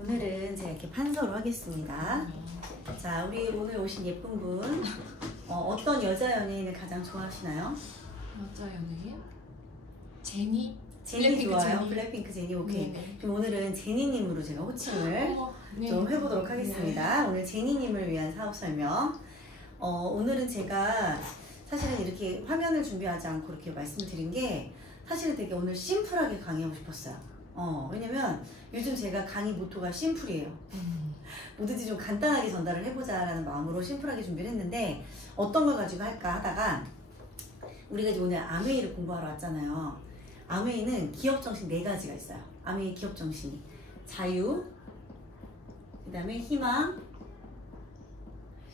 오늘은 제가 이렇게 판서로 하겠습니다. 자, 우리 오늘 오신 예쁜 분 어떤 여자 연예인을 가장 좋아하시나요? 여자 연예인? 제니? 제니 좋아요? 제니. 블랙핑크 제니. 오케이. 네네. 그럼 오늘은 제니님으로 제가 호칭을 좀 해보도록 하겠습니다. 오늘 제니님을 위한 사업 설명. 오늘은 제가 사실은 이렇게 화면을 준비하지 않고 이렇게 말씀을 드린 게 사실은 되게 오늘 심플하게 강의하고 싶었어요. 왜냐면 요즘 제가 강의 모토가 심플이에요. 뭐든지 좀 간단하게 전달을 해보자라는 마음으로 심플하게 준비를 했는데 어떤 걸 가지고 할까 하다가 우리가 이제 오늘 아메이를 공부하러 왔잖아요. 아메이는 기업정신 4가지가 있어요. 아메이 기업정신이 자유, 그 다음에 희망,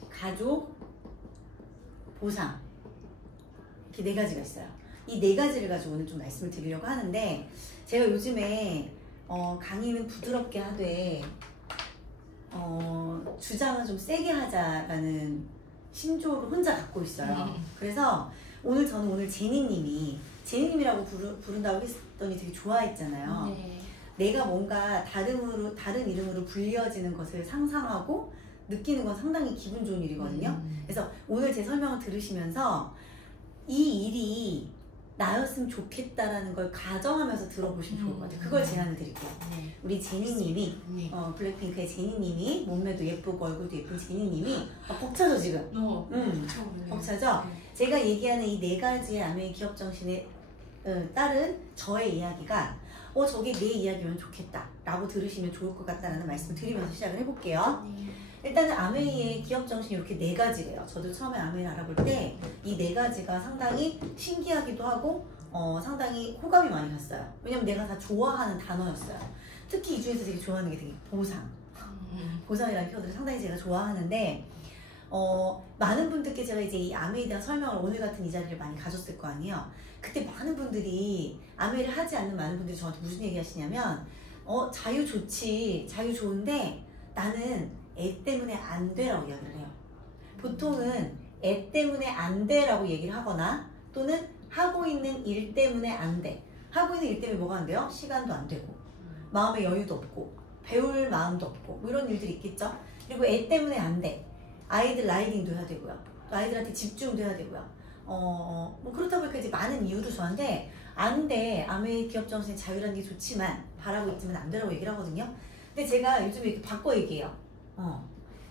가족, 보상, 이렇게 4가지가 있어요. 이 4가지를 가지고 오늘 좀 말씀을 드리려고 하는데 제가 요즘에 강의는 부드럽게 하되 주장은 좀 세게 하자라는 신조를 혼자 갖고 있어요. 그래서 저는 오늘 제니님이라고 부른다고 했더니 되게 좋아했잖아요. 네. 내가 뭔가 다른 이름으로 불려지는 것을 상상하고 느끼는 건 상당히 기분 좋은 일이거든요. 그래서 오늘 제 설명을 들으시면서 이 일이 나였으면 좋겠다라는 걸 가정하면서 들어보시면 좋을 것 같아요. 그걸 제안을 드릴게요. 네. 우리 제니님이 블랙핑크의 제니님이 몸매도 예쁘고 얼굴도 예쁜 제니님이 벅차죠 지금? 벅차죠? 네. 제가 얘기하는 이 4가지의 아메이 기업정신에 따른 저의 이야기가 저게 내 이야기면 좋겠다 라고 들으시면 좋을 것 같다라는 말씀을 드리면서 시작을 해볼게요. 네. 일단은 아메이의 기업정신이 이렇게 4가지래요. 저도 처음에 아메이를 알아볼 때 이 4가지가 상당히 신기하기도 하고 상당히 호감이 많이 갔어요. 왜냐면 내가 다 좋아하는 단어였어요. 특히 이 중에서 되게 좋아하는 게 되게 보상이라는 표현을 상당히 제가 좋아하는데 많은 분들께 제가 이제 이 아메이에 대한 설명을 오늘 같은 이 자리를 많이 가졌을 거 아니에요. 그때 많은 분들이 아메이를 하지 않는 많은 분들이 저한테 무슨 얘기 하시냐면 자유 좋지, 자유 좋은데 나는 애 때문에 안 돼라고 이야기를 해요. 보통은 애 때문에 안 돼라고 얘기를 하거나 또는 하고 있는 일 때문에 안 돼. 하고 있는 일 때문에 뭐가 안 돼요? 시간도 안 되고 마음의 여유도 없고 배울 마음도 없고 뭐 이런 일들이 있겠죠. 그리고 애 때문에 안 돼. 아이들 라이딩도 해야 되고요. 또 아이들한테 집중도 해야 되고요. 뭐 그렇다 보니까 이제 많은 이유도 저한테 안 돼. 아메이 기업정신의 자유라는 게 좋지만 바라고 있지만 안 되라고 얘기를 하거든요. 근데 제가 요즘에 이렇게 바꿔 얘기해요.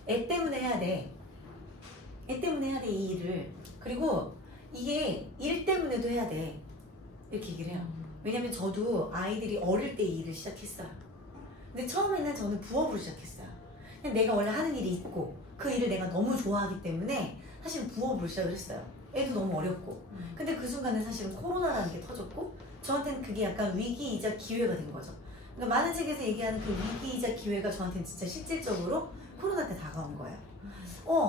애 때문에 해야 돼. 애 때문에 해야 돼, 이 일을. 그리고 이게 일 때문에도 해야 돼. 이렇게 얘기를 해요. 왜냐면 저도 아이들이 어릴 때 이 일을 시작했어요. 근데 처음에는 저는 부업으로 시작했어요. 그냥 내가 원래 하는 일이 있고 그 일을 내가 너무 좋아하기 때문에 사실은 부업으로 시작을 했어요. 애도 너무 어렵고. 근데 그 순간에 사실은 코로나라는 게 터졌고 저한테는 그게 약간 위기이자 기회가 된 거죠. 그러니까 많은 책에서 얘기하는 그 위기이자 기회가 저한테는 진짜 실질적으로 코로나 때 다가온 거예요.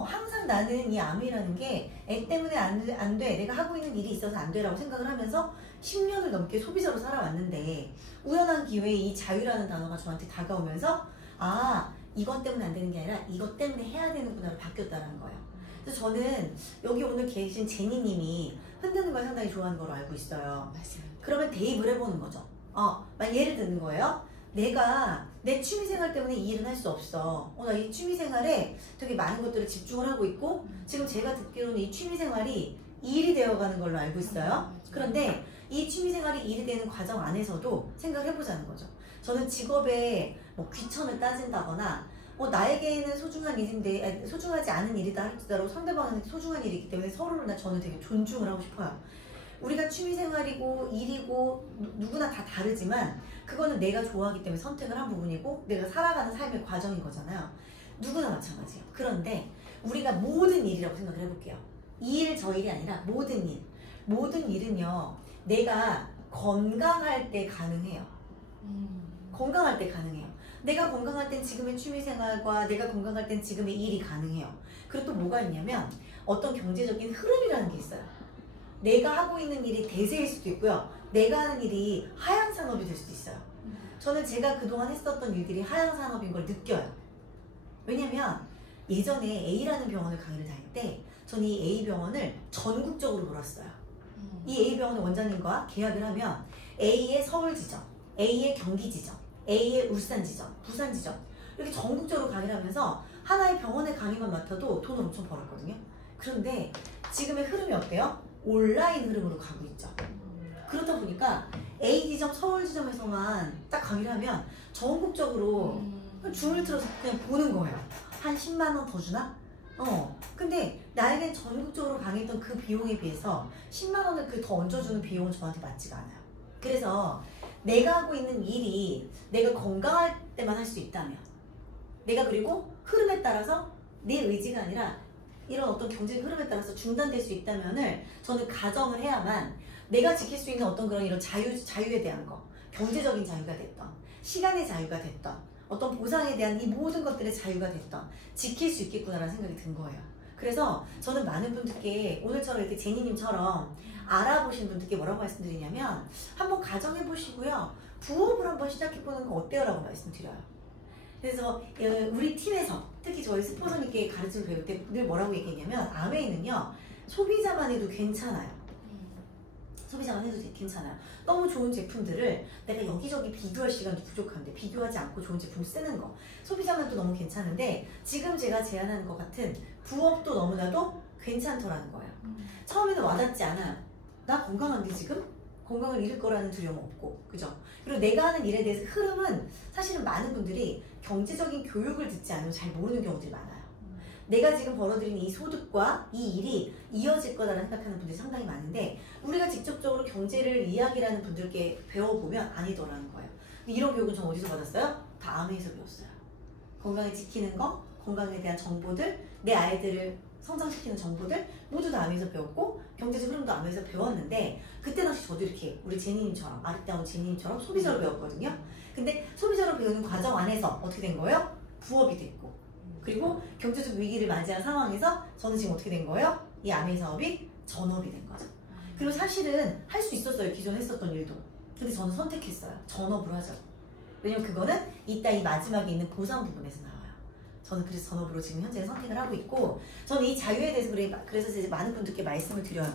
항상 나는 이 아메이라는 게 애 때문에 안 돼. 내가 하고 있는 일이 있어서 안 돼라고 생각을 하면서 10년을 넘게 소비자로 살아왔는데 우연한 기회에 이 자유라는 단어가 저한테 다가오면서 이것 때문에 안 되는 게 아니라 이것 때문에 해야 되는구나로 바뀌었다는 거예요. 그래서 저는 여기 오늘 계신 제니님이 흔드는 걸 상당히 좋아하는 걸로 알고 있어요. 맞습니다. 그러면 대입을 해보는 거죠. 예를 드는 거예요. 내가 내 취미생활 때문에 이 일은 할 수 없어. 나 이 취미생활에 되게 많은 것들을 집중을 하고 있고 지금 제가 듣기로는 이 취미생활이 일이 되어가는 걸로 알고 있어요. 그런데 이 취미생활이 일이 되는 과정 안에서도 생각을 해보자는 거죠. 저는 직업에 뭐 귀천을 따진다거나 나에게는 소중한 일인데 소중하지 않은 일이다 할지라도 상대방은 소중한 일이기 때문에 서로를 저는 되게 존중을 하고 싶어요. 우리가 취미생활이고 일이고 누구나 다 다르지만 그거는 내가 좋아하기 때문에 선택을 한 부분이고 내가 살아가는 삶의 과정인 거잖아요. 누구나 마찬가지예요. 그런데 우리가 모든 일이라고 생각을 해볼게요. 이 일 저 일이 아니라 모든 일. 모든 일은요. 내가 건강할 때 가능해요. 건강할 때 가능해요. 내가 건강할 땐 지금의 취미생활과 내가 건강할 땐 지금의 일이 가능해요. 그리고 또 뭐가 있냐면 어떤 경제적인 흐름이라는 게 있어요. 내가 하고 있는 일이 대세일 수도 있고요. 내가 하는 일이 하향산업이 될 수도 있어요. 저는 제가 그동안 했었던 일들이 하향산업인 걸 느껴요. 왜냐면 예전에 A라는 병원을 강의를 다닐 때 저는 이 A병원을 전국적으로 돌았어요. 이 A병원의 원장님과 계약을 하면 A의 서울 지점, A의 경기 지점, A의 울산 지점, 부산 지점 이렇게 전국적으로 강의를 하면서 하나의 병원의 강의만 맡아도 돈을 엄청 벌었거든요. 그런데 지금의 흐름이 어때요? 온라인 흐름으로 가고 있죠. 그렇다 보니까 AD점 서울 지점에서만 딱 강의를 하면 전국적으로 줄을 틀어서 그냥 보는 거예요. 한 10만 원 더 주나? 근데 나에겐 전국적으로 강의했던 그 비용에 비해서 10만 원을 그 더 얹어주는 비용은 저한테 맞지가 않아요. 그래서 내가 하고 있는 일이 내가 건강할 때만 할 수 있다면, 내가 그리고 흐름에 따라서 내 의지가 아니라 이런 어떤 경제적 흐름에 따라서 중단될 수 있다면을 저는 가정을 해야만 내가 지킬 수 있는 어떤 그런 이런 자유에 대한 거, 경제적인 자유가 됐던, 시간의 자유가 됐던, 어떤 보상에 대한 이 모든 것들의 자유가 됐던, 지킬 수 있겠구나라는 생각이 든 거예요. 그래서 저는 많은 분들께 오늘처럼 이렇게 제니님처럼 알아보신 분들께 뭐라고 말씀드리냐면, 한번 가정해 보시고요, 부업을 한번 시작해 보는 거 어때요? 라고 말씀드려요. 그래서 우리 팀에서 특히 저희 스포서님께 가르침을 배울 때 늘 뭐라고 얘기했냐면, 아메이는요 소비자만 해도 괜찮아요. 소비자만 해도 괜찮아요. 너무 좋은 제품들을 내가 여기저기 비교할 시간도 부족한데 비교하지 않고 좋은 제품 쓰는 거, 소비자만도 너무 괜찮은데 지금 제가 제안하는 것 같은 부업도 너무나도 괜찮더라는 거예요. 처음에는 와닿지 않아요. 나 건강한데 지금? 건강을 잃을 거라는 두려움 없고, 그죠? 그리고 내가 하는 일에 대해서 흐름은 사실은 많은 분들이 경제적인 교육을 듣지 않으면 잘 모르는 경우들이 많아요. 내가 지금 벌어들이는 이 소득과 이 일이 이어질 거다라는 생각하는 분들이 상당히 많은데, 우리가 직접적으로 경제를 이야기하는 분들께 배워보면 아니더라는 거예요. 이런 교육은 전 어디서 받았어요? 다 아메에서 배웠어요. 건강을 지키는 거, 건강에 대한 정보들, 내 아이들을 성장시키는 정보들 모두 다 아메에서 배웠고, 경제적 흐름도 아메에서 배웠는데, 그때 당시 저도 이렇게 우리 제니님처럼, 아리따운 제니님처럼 소비자로 배웠거든요. 근데 소비자로 배우는 과정 안에서 어떻게 된 거예요? 부업이 됐고, 그리고 경제적 위기를 맞이한 상황에서 저는 지금 어떻게 된 거예요? 이 아메이 사업이 전업이 된 거죠. 그리고 사실은 할 수 있었어요, 기존에 했었던 일도. 근데 저는 선택했어요. 전업으로 하죠. 왜냐면 그거는 이따 이 마지막에 있는 보상 부분에서 나와요. 저는 그래서 전업으로 지금 현재 선택을 하고 있고, 저는 이 자유에 대해서 그래서 이제 많은 분들께 말씀을 드려요.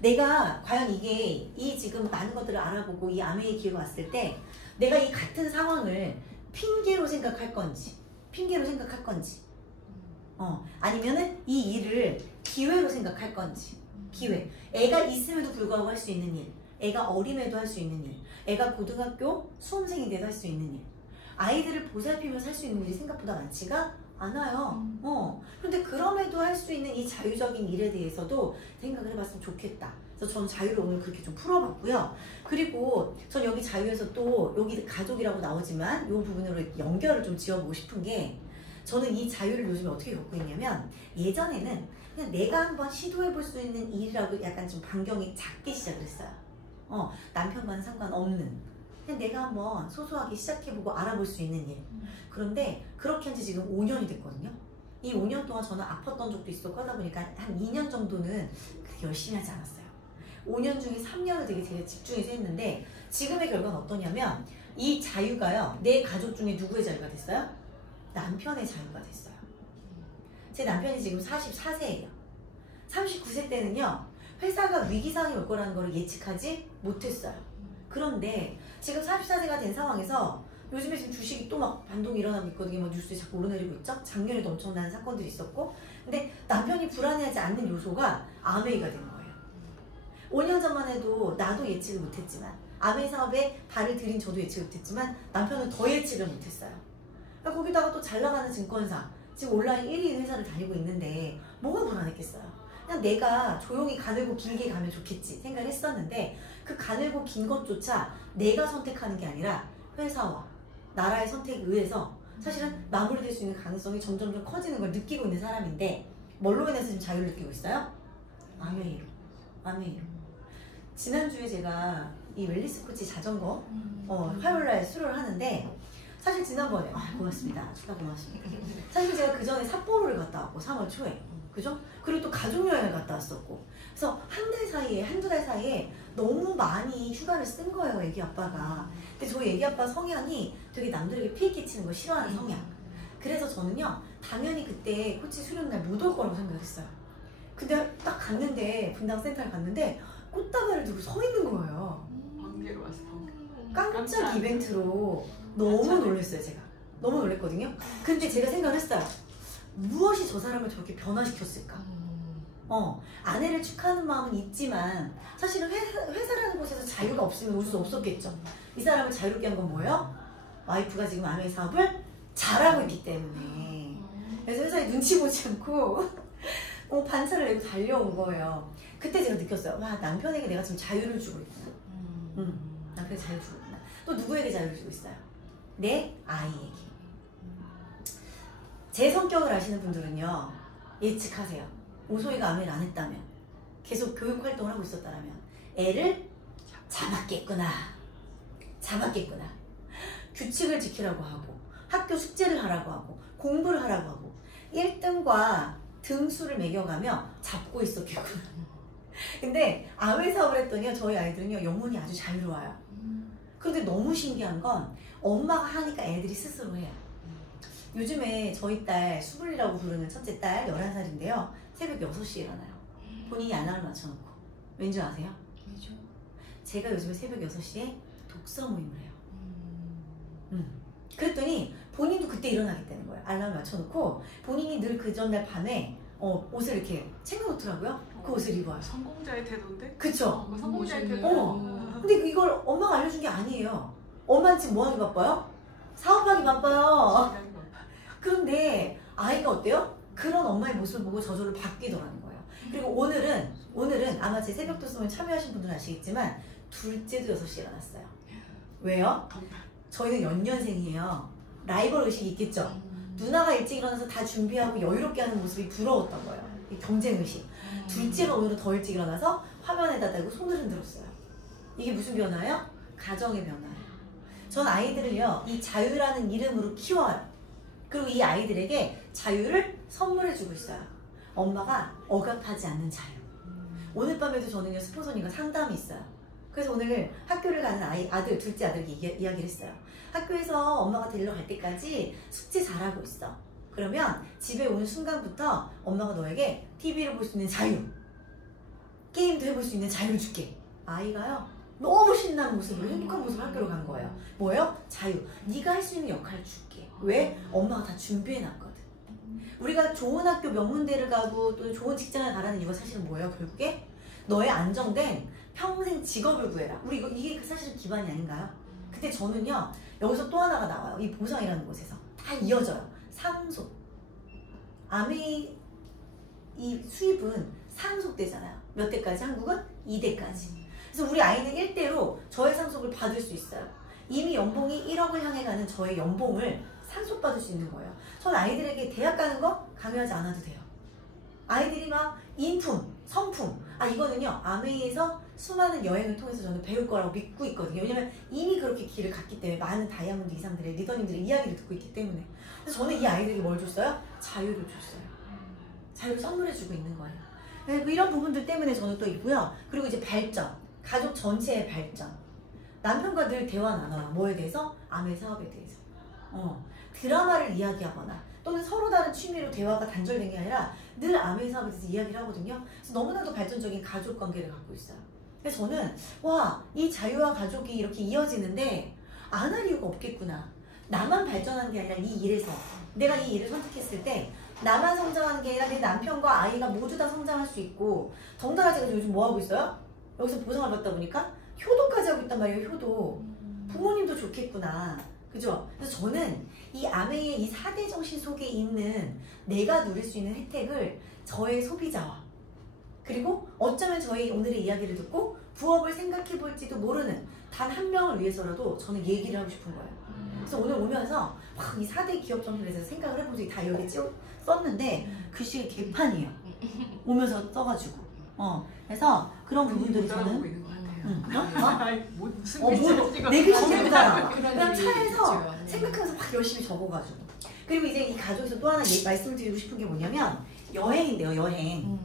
내가 과연 이게 이 지금 많은 것들을 알아보고 이 아메이 기회가 왔을 때 내가 이 같은 상황을 핑계로 생각할 건지, 아니면은 이 일을 기회로 생각할 건지. 기회. 애가 있음에도 불구하고 할 수 있는 일, 애가 어림에도 할 수 있는 일, 애가 고등학교 수험생인데도 할 수 있는 일, 아이들을 보살피면서 할 수 있는 일이 생각보다 많지가 않아요. 그런데 그럼에도 할 수 있는 이 자유적인 일에 대해서도 생각을 해봤으면 좋겠다. 그래서 저는 자유를 오늘 그렇게 좀 풀어봤고요. 그리고 전 여기 자유에서 또 여기 가족이라고 나오지만 이 부분으로 연결을 좀 지어보고 싶은 게, 저는 이 자유를 요즘에 어떻게 겪고 있냐면, 예전에는 그냥 내가 한번 시도해볼 수 있는 일이라고 약간 좀 반경이 작게 시작을 했어요. 남편과는 상관없는, 그냥 내가 한번 소소하게 시작해보고 알아볼 수 있는 일. 그런데 그렇게 한 지 지금 5년이 됐거든요. 이 5년 동안 저는 아팠던 적도 있었고 하다 보니까 한 2년 정도는 그렇게 열심히 하지 않았어요. 5년 중에 3년을 되게 집중해서 했는데, 지금의 결과는 어떠냐면, 이 자유가요, 내 가족 중에 누구의 자유가 됐어요? 남편의 자유가 됐어요. 제 남편이 지금 44세예요. 39세 때는요, 회사가 위기상이 올 거라는 걸 예측하지 못했어요. 그런데 지금 44세가 된 상황에서 요즘에 지금 주식이 또 막 반동이 일어나고 있거든요. 막 뉴스에 자꾸 오르내리고 있죠. 작년에도 엄청난 사건들이 있었고, 근데 남편이 불안해하지 않는 요소가 아메이가 된 거예요. 5년 전만 해도 나도 예측을 못했지만, 아메이 사업에 발을 들인 저도 예측을 못했지만, 남편은 더 예측을 못했어요. 그러니까 거기다가 또 잘 나가는 증권사, 지금 온라인 1위인 회사를 다니고 있는데 뭐가 불안했겠어요. 그냥 내가 조용히 가늘고 길게 가면 좋겠지 생각을 했었는데, 그 가늘고 긴 것조차 내가 선택하는 게 아니라 회사와 나라의 선택에 의해서 사실은 마무리될 수 있는 가능성이 점점 커지는 걸 느끼고 있는 사람인데, 뭘로 인해서 지금 자유를 느끼고 있어요? 아메이로. 지난주에 제가 이 웰리스 코치 자전거 화요일날 수료를 하는데, 사실 지난번에 고맙습니다. 축하 고맙습니다. 사실 제가 그 전에 삿포로를 갔다 왔고 3월 초에, 그죠? 그리고 또 가족여행을 갔다 왔었고, 그래서 한두 달 사이에 너무 많이 휴가를 쓴 거예요, 애기 아빠가. 근데 저희 애기 아빠 성향이 되게 남들에게 피해 끼치는 걸 싫어하는 성향. 그래서 저는요, 당연히 그때 코치 수련날 못 올 거라고 생각했어요. 근데 딱 갔는데, 분당 센터를 갔는데 꽃다발을 들고 서 있는 거예요. 관계로 왔어. 깜짝 이벤트로 너무 놀랐어요, 제가. 너무 놀랬거든요. 근데 제가 생각을 했어요. 무엇이 저 사람을 저렇게 변화시켰을까? 아내를 축하하는 마음은 있지만 사실은 회사라는 곳에서 자유가 없으면 올 수 없었겠죠. 이 사람을 자유롭게 한 건 뭐예요? 와이프가 지금 아메 사업을 잘하고 있기 때문에. 그래서 회사에 눈치 보지 않고 반차를 내고 달려온 거예요. 그때 제가 느꼈어요. 와, 남편에게 내가 지금 자유를 주고 있구나. 남편에게 자유를 주고 있구나. 또 누구에게 자유를 주고 있어요? 내 아이에게. 제 성격을 아시는 분들은요, 예측하세요. 오소희가 아메를 안 했다면, 계속 교육 활동을 하고 있었다면 애를 잡았겠구나. 규칙을 지키라고 하고, 학교 숙제를 하라고 하고, 공부를 하라고 하고, 1등과 등수를 매겨가며 잡고 있었겠구나. 근데 아메 사업을 했더니 저희 아이들은요, 영혼이 아주 자유로워요. 그런데 너무 신기한 건 엄마가 하니까 애들이 스스로 해요. 요즘에 저희 딸 수블리라고 부르는 첫째 딸 11살인데요. 새벽 6시에 일어나요. 본인이 알람을 맞춰놓고. 왠지 아세요? 왜죠? 제가 요즘에 새벽 6시에 독서 모임을 해요. 그랬더니 본인도 그때 일어나겠다는 거예요. 알람을 맞춰놓고 본인이 늘 그 전날 밤에 옷을 이렇게 챙겨놓더라고요. 그 옷을 입어요. 성공자의 태도인데? 그쵸? 성공자의 태도. 근데 이걸 엄마가 알려준 게 아니에요. 엄마는 지금 뭐하기 바빠요? 사업하기 바빠요. 그런데 아이가 어때요? 그런 엄마의 모습을 보고 저절로 바뀌더라는 거예요. 그리고 오늘은 아마 제 새벽 독서모임 참여하신 분들은 아시겠지만 둘째도 6시에 일어났어요. 왜요? 저희는 연년생이에요. 라이벌 의식이 있겠죠? 누나가 일찍 일어나서 다 준비하고 여유롭게 하는 모습이 부러웠던 거예요. 이 경쟁 의식. 둘째가 오늘은 더 일찍 일어나서 화면에다 대고 손을 흔들었어요. 이게 무슨 변화예요? 가정의 변화예요. 전 아이들을요, 이 자유라는 이름으로 키워요. 그리고 이 아이들에게 자유를 선물해주고 있어요. 엄마가 억압하지 않는 자유. 오늘 밤에도 저는요, 스폰서님과 상담이 있어요. 그래서 오늘 학교를 가는 둘째 아들에게 이야기를 했어요. 학교에서 엄마가 데리러 갈 때까지 숙제 잘하고 있어. 그러면 집에 오는 순간부터 엄마가 너에게 TV를 볼 수 있는 자유, 게임도 해볼 수 있는 자유를 줄게. 아이가요, 너무 신나는 모습으로, 행복한 모습으로 학교로 간 거예요. 뭐예요? 자유. 네가 할 수 있는 역할을 줄게. 왜? 엄마가 다 준비해놨거든. 우리가 좋은 학교 명문대를 가고 또 좋은 직장을 가라는 이유가 사실은 뭐예요? 결국에 너의 안정된 평생 직업을 구해라. 우리 이게 사실은 기반이 아닌가요? 근데 저는요, 여기서 또 하나가 나와요. 이 보상이라는 곳에서 다 이어져요. 상속. 아메 이 수입은 상속되잖아요. 몇 대까지? 한국은 2대까지. 그래서 우리 아이는 1대로 저의 상속을 받을 수 있어요. 이미 연봉이 1억을 향해 가는 저의 연봉을 상속받을 수 있는 거예요. 전 아이들에게 대학 가는 거 강요하지 않아도 돼요. 아이들이 막 인품, 성품, 이거는요, 아메이에서 수많은 여행을 통해서 저는 배울 거라고 믿고 있거든요. 왜냐면 이미 그렇게 길을 갔기 때문에 많은 다이아몬드 이상들의 리더님들의 이야기를 듣고 있기 때문에. 그래서 저는 이 아이들에게 뭘 줬어요? 자유를 줬어요. 자유를 선물해주고 있는 거예요. 네, 이런 부분들 때문에 저는 또 있고요. 그리고 이제 발전, 가족 전체의 발전. 남편과 늘 대화 나눠요. 뭐에 대해서? 아메 사업에 대해서. 드라마를 이야기하거나 또는 서로 다른 취미로 대화가 단절된 게 아니라 늘 아메 사업에 대해서 이야기를 하거든요. 그래서 너무나도 발전적인 가족 관계를 갖고 있어요. 그래서 저는 이 자유와 가족이 이렇게 이어지는데 안 할 이유가 없겠구나. 나만 발전하는 게 아니라 이 일에서 내가 이 일을 선택했을 때 나만 성장하는 게 아니라 내 남편과 아이가 모두 다 성장할 수 있고, 덩달아 제가 요즘 뭐 하고 있어요? 여기서 보상을 받다 보니까 효도까지 하고 있단 말이에요. 효도. 부모님도 좋겠구나. 그죠? 그래서 저는 이 아메의 이 4대 정신 속에 있는 내가 누릴 수 있는 혜택을 저의 소비자와, 그리고 어쩌면 저희 오늘의 이야기를 듣고 부업을 생각해 볼지도 모르는 단 한 명을 위해서라도 저는 얘기를 하고 싶은 거예요. 그래서 오늘 오면서 이 4대 기업 정신에 대해서 생각을 해본 적이 다 여기 썼는데 글씨가 개판이에요. 오면서 써가지고. 그래서 그런 부분들이 저는 내 글씨 재밌잖아. 그냥 차에서 생각하면서 막 열심히 적어가지고. 그리고 이제 이 가족에서 또 하나 말씀을 드리고 싶은 게 뭐냐면 여행인데요. 여행.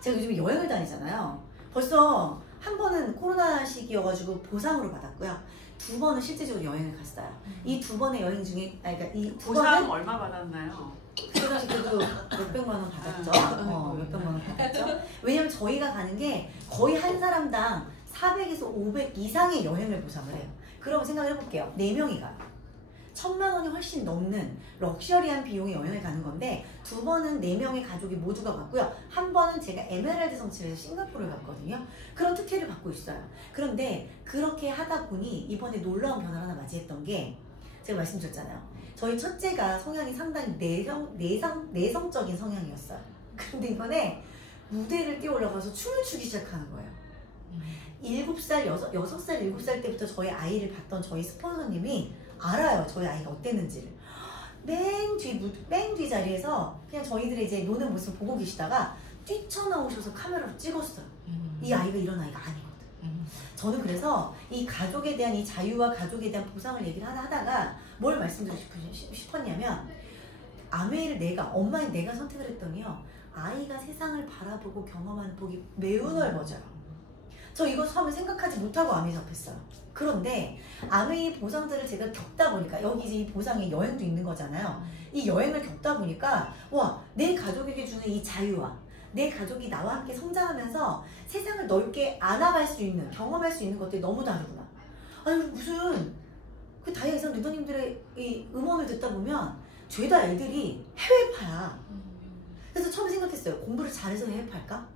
제가 요즘 여행을 다니잖아요. 벌써 한 번은 코로나 시기여가지고 보상으로 받았고요. 2번은 실제적으로 여행을 갔어요. 이 2번의 여행 중에, 그러니까 이 2번은 보상 얼마 받았나요? 그 당시 그래도 몇백만 원 받았죠. 몇백만 원 받았죠. 왜냐면 저희가 가는 게 거의 한 사람당 400에서 500 이상의 여행을 보상을 해요. 그럼 생각을 해볼게요. 4명이 가요. 1,000만 원이 훨씬 넘는 럭셔리한 비용에 여행을 가는 건데, 2번은 4명의 가족이 모두가 갔고요. 한 번은 제가 에메랄드 성취를 해서 싱가포르를 갔거든요. 그런 특혜를 받고 있어요. 그런데 그렇게 하다 보니 이번에 놀라운 변화를 하나 맞이했던 게, 제가 말씀드렸잖아요. 저희 첫째가 성향이 상당히 내성적인 성향이었어요. 근데 이번에 무대를 뛰어 올라가서 춤을 추기 시작하는 거예요. 7살, 6살, 7살 때부터 저희 아이를 봤던 저희 스폰서님이 알아요. 저희 아이가 어땠는지를. 맨 뒤 자리에서 그냥 저희들의 이제 노는 모습을 보고 계시다가 뛰쳐나오셔서 카메라로 찍었어요. 이 아이가 이런 아이가 아니거든. 저는 그래서 이 가족에 대한 이 자유와 가족에 대한 보상을 얘기를 하다가 뭘 말씀드리고 싶었냐면, 아메이를 엄마인 내가 선택을 했더니요, 아이가 세상을 바라보고 경험하는 폭이 매우 넓어져요. 저 이거 처음에 생각하지 못하고 아메이 접했어요. 그런데 아메이 보상들을 제가 겪다 보니까, 여기 이제 이 보상에 여행도 있는 거잖아요. 이 여행을 겪다 보니까 와, 내 가족에게 주는 이 자유와 내 가족이 나와 함께 성장하면서 세상을 넓게 알아갈 수 있는, 경험할 수 있는 것들이 너무 다르구나. 아니 무슨 그 다이아 이상 리더님들의 이 음원을 듣다 보면 죄다 애들이 해외파야. 그래서 처음에 생각했어요. 공부를 잘해서 해외파일까?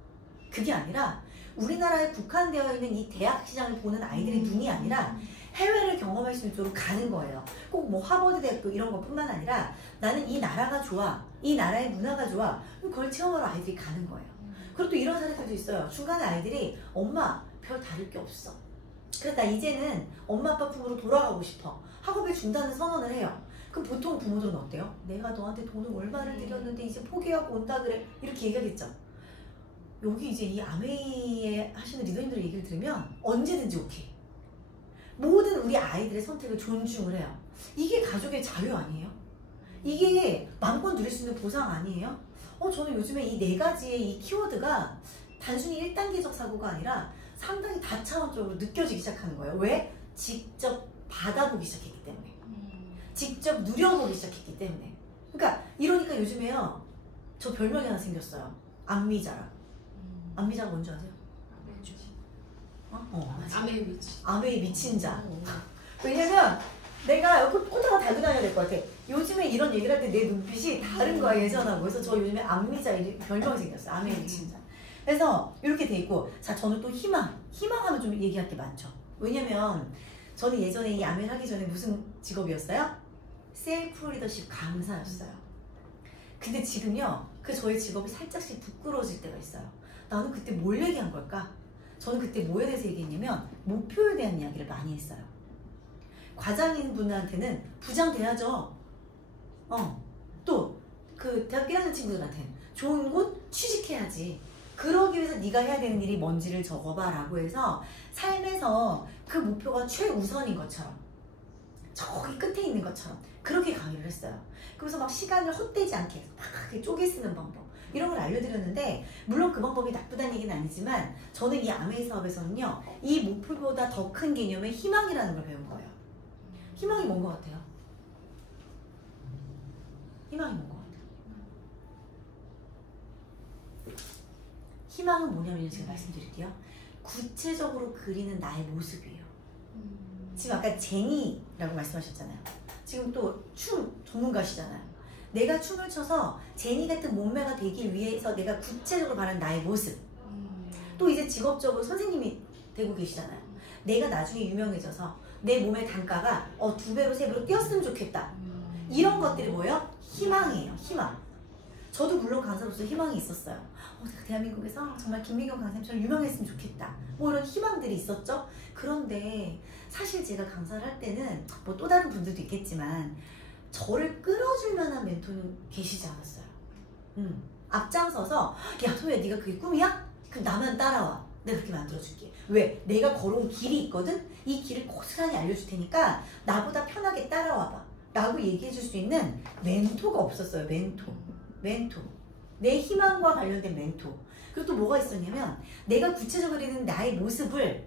그게 아니라 우리나라에 국한되어 있는 이 대학 시장을 보는 아이들의 눈이 아니라 해외를 경험할 수 있도록 가는 거예요. 꼭 뭐 하버드 대학교 이런 것뿐만 아니라 나는 이 나라가 좋아, 이 나라의 문화가 좋아, 그걸 체험하러 아이들이 가는 거예요. 그리고 또 이런 사례들도 있어요. 중간에 아이들이 엄마 별 다를 게 없어. 그래서 나 이제는 엄마 아빠 품으로 돌아가고 싶어. 학업의 중단을 선언을 해요. 그럼 보통 부모들은 어때요? 내가 너한테 돈을 얼마를 들였는데 이제 포기하고 온다 그래. 이렇게 얘기하겠죠. 여기 이제 이 아메이에 하시는 리더님들의 얘기를 들으면 언제든지 오케이. 모든 우리 아이들의 선택을 존중을 해요. 이게 가족의 자유 아니에요? 이게 마음껏 누릴 수 있는 보상 아니에요? 저는 요즘에 이 4가지의 이 키워드가 단순히 1단계적 사고가 아니라 상당히 다차원적으로 느껴지기 시작하는 거예요. 왜? 직접 받아보기 시작했기 때문에. 직접 누려보기 시작했기 때문에. 그러니까 이러니까 요즘에요, 저 별명이 하나 생겼어요. 안미자라. 안미자가 뭔지 아세요? 아메이 미치. 아메이 미친 자. 왜냐면 내가 꼬다가 달고 다녀야 될 것 같아. 요즘에 이런 얘기를 할 때 내 눈빛이 다른 거야, 예전하고. 그래서 저 요즘에 안미자 별명이 생겼어요. 아메이 미친 자. 그래서 이렇게 돼 있고, 자, 저는 또 희망하면 좀 얘기할 게 많죠. 왜냐면 저는 예전에 이 아메를 하기 전에 무슨 직업이었어요? 셀프 리더십 강사였어요. 근데 지금요, 그 저의 직업이 살짝씩 부끄러워질 때가 있어요. 나는 그때 뭘 얘기한 걸까? 저는 그때 뭐에 대해서 얘기했냐면 목표에 대한 이야기를 많이 했어요. 과장인 분한테는 부장 돼야죠. 또 그 대학 1학년 친구들한테는 좋은 곳 취직해야지. 그러기 위해서 네가 해야 되는 일이 뭔지를 적어봐 라고 해서 삶에서 그 목표가 최우선인 것처럼, 저기 끝에 있는 것처럼 그렇게 강의를 했어요. 그래서 막 시간을 헛되지 않게 막 쪼개 쓰는 방법, 이런 걸 알려드렸는데, 물론 그 방법이 나쁘다는 얘기는 아니지만 저는 이 아메이 사업에서는요, 이 목표보다 더 큰 개념의 희망이라는 걸 배운 거예요. 희망이 뭔 것 같아요? 희망이 뭔 것 같아요? 희망은 뭐냐면 제가 말씀드릴게요. 구체적으로 그리는 나의 모습이에요. 지금 아까 제니라고 말씀하셨잖아요. 지금 또 춤 전문가시잖아요. 내가 춤을 춰서 제니 같은 몸매가 되기 위해서 내가 구체적으로 바라는 나의 모습. 또 이제 직업적으로 선생님이 되고 계시잖아요. 내가 나중에 유명해져서 내 몸의 단가가 2배로 3배로 뛰었으면 좋겠다. 이런 것들이 뭐예요? 희망이에요. 희망. 저도 물론 강사로서 희망이 있었어요. 내가 대한민국에서 정말 김미경 강사님처럼 유명했으면 좋겠다. 뭐 이런 희망들이 있었죠. 그런데 사실 제가 강사를 할 때는 뭐 또 다른 분들도 있겠지만 저를 끌어줄 만한 멘토는 계시지 않았어요. 앞장서서 야 소희야, 네가 그게 꿈이야? 그럼 나만 따라와. 내가 그렇게 만들어줄게. 왜? 내가 걸어온 길이 있거든? 이 길을 고스란히 알려줄 테니까 나보다 편하게 따라와봐 라고 얘기해줄 수 있는 멘토가 없었어요. 멘토. 내 희망과 관련된 멘토. 그리고 또 뭐가 있었냐면 내가 구체적으로 있는 나의 모습을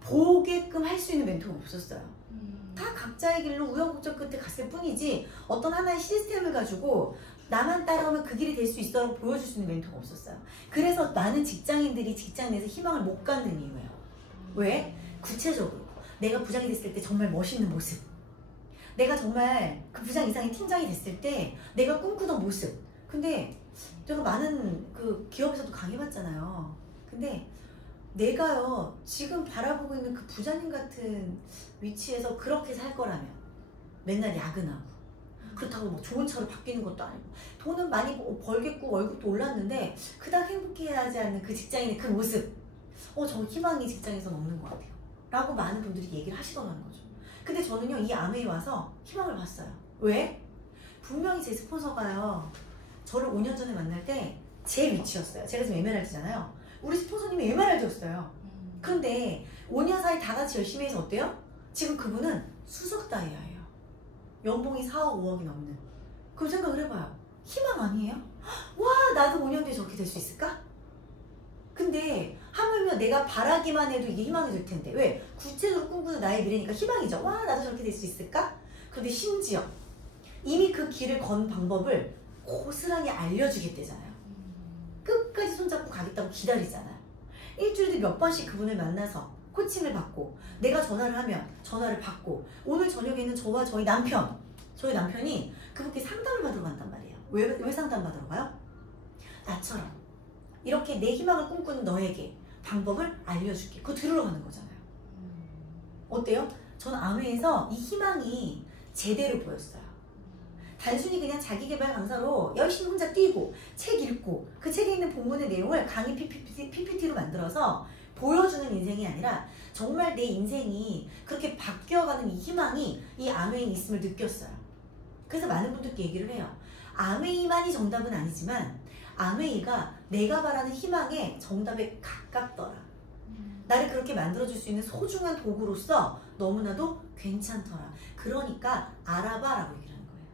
보게끔 할 수 있는 멘토가 없었어요. 다 각자의 길로 우여곡절 끝에 갔을 뿐이지 어떤 하나의 시스템을 가지고 나만 따라오면 그 길이 될 수 있어라고 보여줄 수 있는 멘토가 없었어요. 그래서 많은 직장인들이 직장 내에서 희망을 못 갖는 이유예요. 왜? 구체적으로 내가 부장이 됐을 때 정말 멋있는 모습, 내가 정말 그 부장 이상의 팀장이 됐을 때 내가 꿈꾸던 모습. 근데 제가 많은 그 기업에서도 강의받잖아요. 근데 내가요 지금 바라보고 있는 그 부장님 같은 위치에서 그렇게 살 거라면 맨날 야근하고 그렇다고 뭐 좋은 차로 바뀌는 것도 아니고 돈은 많이 벌겠고 월급도 올랐는데 그닥 행복해하지 않는 그 직장인의 그 모습 저 희망이 직장에서는 없는 것 같아요 라고 많은 분들이 얘기를 하시더라는 거죠. 근데 저는요 이 아메이 와서 희망을 봤어요. 왜? 분명히 제 스폰서가요 저를 5년 전에 만날 때 제 위치였어요. 제가 지금 에메랄드잖아요. 우리 스폰서님이 에메랄드였어요. 그런데 5년 사이 다 같이 열심히 해서 어때요? 지금 그분은 수석 다이아예요. 연봉이 4억 5억이 넘는. 그럼 생각을 해봐요. 희망 아니에요? 와 나도 5년 뒤에 저렇게 될 수 있을까? 근데 하물며 내가 바라기만 해도 이게 희망이 될 텐데 왜? 구체적으로 꿈꾸는 나의 미래니까 희망이죠. 와 나도 저렇게 될 수 있을까? 그런데 심지어 이미 그 길을 건 방법을 고스란히 알려주겠대잖아요. 끝까지 손잡고 가겠다고 기다리잖아요. 일주일에 몇 번씩 그분을 만나서 코칭을 받고 내가 전화를 하면 전화를 받고 오늘 저녁에는 저와 저희 남편이 그분께 상담을 받으러 간단 말이에요. 왜 상담 받으러 가요? 나처럼 이렇게 내 희망을 꿈꾸는 너에게 방법을 알려줄게. 그거 들으러 가는 거잖아요. 어때요? 저는 아메에서 이 희망이 제대로 보였어요. 단순히 그냥 자기계발 강사로 열심히 혼자 뛰고 책 읽고 그 책에 있는 본문의 내용을 강의 PPT로 만들어서 보여주는 인생이 아니라 정말 내 인생이 그렇게 바뀌어가는 이 희망이 이 아메이에 있음을 느꼈어요. 그래서 많은 분들께 얘기를 해요. 아메이만이 정답은 아니지만 아메이가 내가 바라는 희망의 정답에 가깝더라. 나를 그렇게 만들어줄 수 있는 소중한 도구로서 너무나도 괜찮더라. 그러니까 알아봐 라고 얘기를 하는 거예요.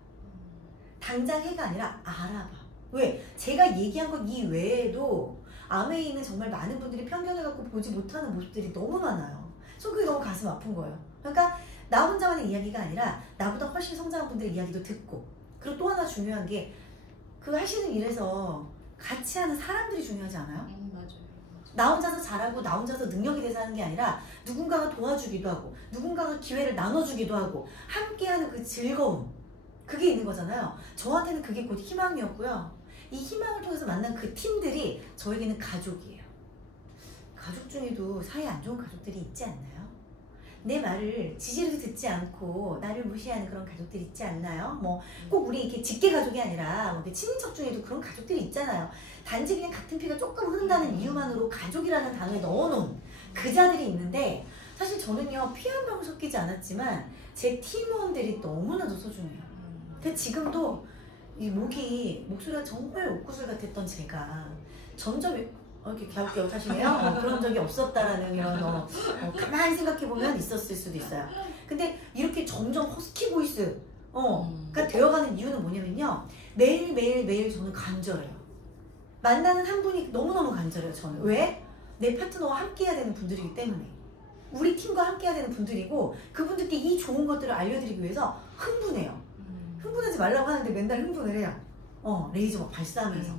당장 해가 아니라 알아봐. 왜? 제가 얘기한 것 이외에도 아메이는 정말 많은 분들이 편견을 갖고 보지 못하는 모습들이 너무 많아요. 저 그게 너무 가슴 아픈 거예요. 그러니까 나 혼자만의 이야기가 아니라 나보다 훨씬 성장한 분들의 이야기도 듣고 그리고 또 하나 중요한 게 그 하시는 일에서 같이 하는 사람들이 중요하지 않아요? 맞아요. 나 혼자서 잘하고 나 혼자서 능력이 돼서 하는 게 아니라 누군가가 도와주기도 하고 누군가가 기회를 나눠주기도 하고 함께하는 그 즐거움 그게 있는 거잖아요. 저한테는 그게 곧 희망이었고요. 이 희망을 통해서 만난 그 팀들이 저에게는 가족이에요. 가족 중에도 사이 안 좋은 가족들이 있지 않나요? 내 말을 지지를 듣지 않고 나를 무시하는 그런 가족들이 있지 않나요? 뭐 꼭 우리 이렇게 직계 가족이 아니라 뭐 친인척 중에도 그런 가족들이 있잖아요. 단지 그냥 같은 피가 조금 흐른다는 이유만으로 가족이라는 단어에 넣어놓은 그 자들이 있는데 사실 저는요 피 한 방울 섞이지 않았지만 제 팀원들이 너무나도 소중해요. 근데 지금도 이 목소리가 정말 옥구슬 같았던 제가 점점 이렇게 갸웃갸웃하시네요. 그런 적이 없었다라는 이런 가만히 생각해보면 있었을 수도 있어요. 근데 이렇게 점점 허스키 보이스가 되어가는 이유는 뭐냐면요. 매일 저는 간절해요. 만나는 한 분이 너무너무 간절해요. 저는. 왜? 내 파트너와 함께 해야 되는 분들이기 때문에. 우리 팀과 함께 해야 되는 분들이고 그분들께 이 좋은 것들을 알려드리기 위해서 흥분해요. 흥분하지 말라고 하는데 맨날 흥분을 해요. 레이저 막 발사하면서.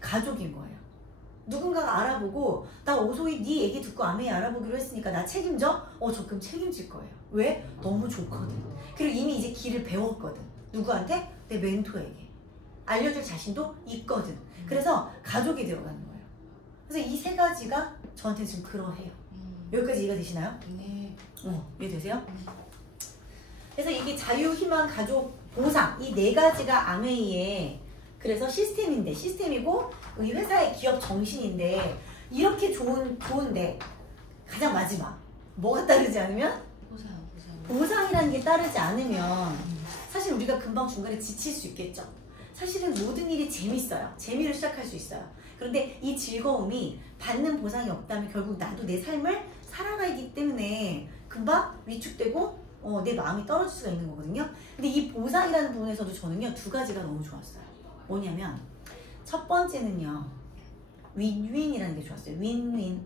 가족인 거예요. 누군가가 알아보고 나 오소희 네 얘기 듣고 아메이 알아보기로 했으니까 나 책임져? 저 그럼 책임질 거예요. 왜? 너무 좋거든. 그리고 이미 이제 길을 배웠거든. 누구한테? 내 멘토에게. 알려줄 자신도 있거든. 그래서 가족이 되어가는 거예요. 그래서 이 세 가지가 저한테 지금 그러해요. 여기까지 이해가 되시나요? 네. 이해되세요? 그래서 이게 자유, 희망, 가족, 보상 이 네 가지가 아메이의 그래서 시스템이고 이 회사의 기업 정신인데 이렇게 좋은데 가장 마지막 뭐가 따르지 않으면? 보상이라는 게 따르지 않으면 사실 우리가 금방 중간에 지칠 수 있겠죠. 사실은 모든 일이 재밌어요. 재미로 시작할 수 있어요. 그런데 이 즐거움이 받는 보상이 없다면 결국 나도 내 삶을 살아가기 때문에 금방 위축되고 내 마음이 떨어질 수가 있는 거거든요. 근데 이 보상이라는 부분에서도 저는요 2가지가 너무 좋았어요. 뭐냐면 첫 번째는요 윈윈이라는 게 좋았어요. 윈윈.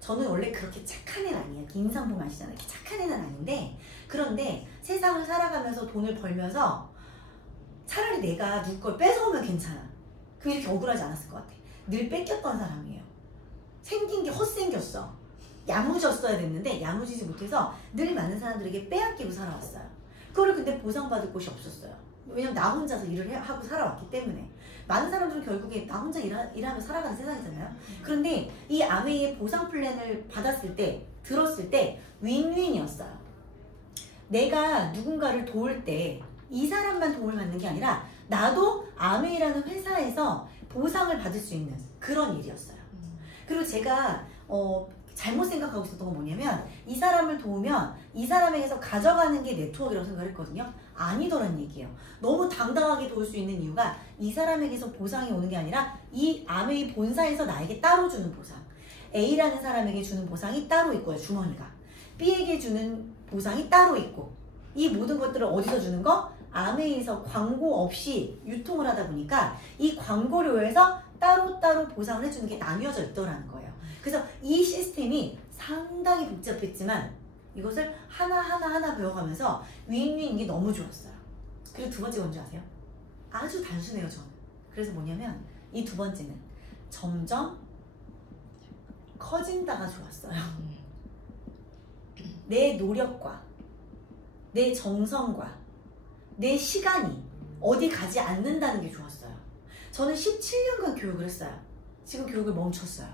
저는 원래 그렇게 착한 애는 아니에요. 임산부 아시잖아요. 착한 애는 아닌데 그런데 세상을 살아가면서 돈을 벌면서 차라리 내가 누구 걸 뺏어오면 괜찮아. 그 이렇게 억울하지 않았을 것 같아. 늘 뺏겼던 사람이에요. 생긴 게 헛생겼어. 야무졌어야 됐는데 야무지지 못해서 늘 많은 사람들에게 빼앗기고 살아왔어요. 그거를 근데 보상받을 곳이 없었어요. 왜냐면 나 혼자서 일을 하고 살아왔기 때문에. 많은 사람들은 결국에 나 혼자 일하며 살아가는 세상이잖아요. 그런데 이 아메이의 보상 플랜을 받았을 때, 들었을 때 윈윈이었어요. 내가 누군가를 도울 때 이 사람만 도움을 받는 게 아니라 나도 아메이라는 회사에서 보상을 받을 수 있는 그런 일이었어요. 그리고 제가 잘못 생각하고 있었던 건 뭐냐면 이 사람을 도우면 이 사람에게서 가져가는 게 네트워크라고 생각을 했거든요. 아니더란 얘기예요. 너무 당당하게 도울 수 있는 이유가 이 사람에게서 보상이 오는 게 아니라 이 아메이 본사에서 나에게 따로 주는 보상. A라는 사람에게 주는 보상이 따로 있고요. 주머니가. B에게 주는 보상이 따로 있고 이 모든 것들을 어디서 주는 거? 아메이에서 광고 없이 유통을 하다 보니까 이 광고료에서 따로따로 보상을 해주는 게 나뉘어져 있더라는 거예요. 그래서 이 시스템이 상당히 복잡했지만 이것을 하나하나 배워가면서 윈윈인 게 너무 좋았어요. 그리고 두 번째 뭔지 아세요? 아주 단순해요, 저는. 그래서 뭐냐면 이 두 번째는 점점 커진다가 좋았어요. 내 노력과 내 정성과 내 시간이 어디 가지 않는다는 게 좋았어요. 저는 17년간 교육을 했어요. 지금 교육을 멈췄어요.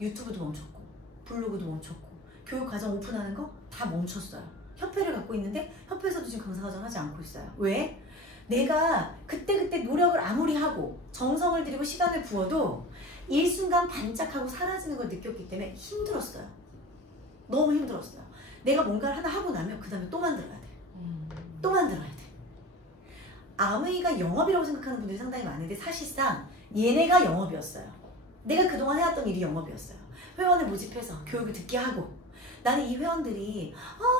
유튜브도 멈췄고 블로그도 멈췄고 교육과정 오픈하는 거 다 멈췄어요. 협회를 갖고 있는데 협회에서도 지금 강사과정 하지 않고 있어요. 왜? 내가 그때그때 노력을 아무리 하고 정성을 들이고 시간을 부어도 일순간 반짝하고 사라지는 걸 느꼈기 때문에 힘들었어요. 너무 힘들었어요. 내가 뭔가를 하나 하고 나면 그 다음에 또 만들어야 돼. 또 만들어야 돼. 아메이가 영업이라고 생각하는 분들이 상당히 많은데 사실상 얘네가 영업이었어요. 내가 그동안 해왔던 일이 영업이었어요. 회원을 모집해서 교육을 듣게 하고 나는 이 회원들이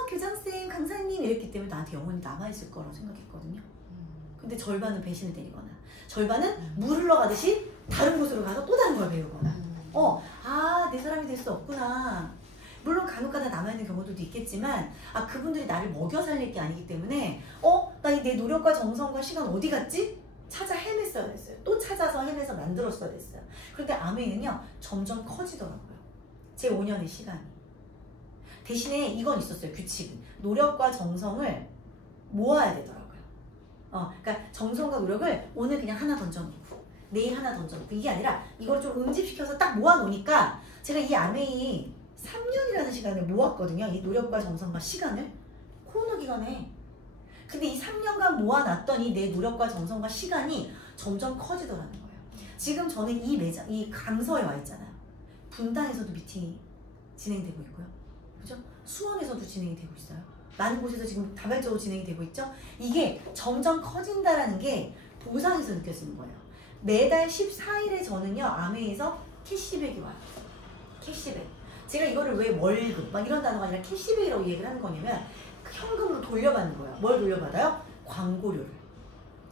교장쌤, 강사님 이랬기 때문에 나한테 영원히 남아있을 거라고 생각했거든요. 근데 절반은 배신을 때리거나 절반은 물 흘러가듯이 다른 곳으로 가서 또 다른 걸 배우거나 내 사람이 될 수 없구나. 물론 간혹가다 남아있는 경우도 있겠지만 그분들이 나를 먹여 살릴 게 아니기 때문에 나 내 노력과 정성과 시간 어디 갔지? 찾아 헤맸어야 됐어요. 또 찾아서 헤매서 만들었어야 됐어요. 그런데 아메이는요 점점 커지더라고요. 제 5년의 시간이. 대신에 이건 있었어요. 규칙이. 노력과 정성을 모아야 되더라고요. 그러니까 정성과 노력을 오늘 그냥 하나 던져놓고 내일 하나 던져놓고 이게 아니라 이걸 좀 응집시켜서 딱 모아놓으니까 제가 이 아메이 3년이라는 시간을 모았거든요. 이 노력과 정성과 시간을 코로나 기간에. 근데 이 3년간 모아놨더니 내 노력과 정성과 시간이 점점 커지더라는 거예요. 지금 저는 이 강서에 와 있잖아요. 분당에서도 미팅이 진행되고 있고요. 그죠? 수원에서도 진행이 되고 있어요. 많은 곳에서 지금 다발적으로 진행이 되고 있죠. 이게 점점 커진다라는 게 보상에서 느껴지는 거예요. 매달 14일에 저는요 아메이에서 캐시백이 와요. 캐시백. 제가 이거를 왜 월급 막 이런 단어가 아니라 캐시백이라고 얘기를 하는 거냐면 현금으로 돌려받는 거예요. 뭘 돌려받아요? 광고료를.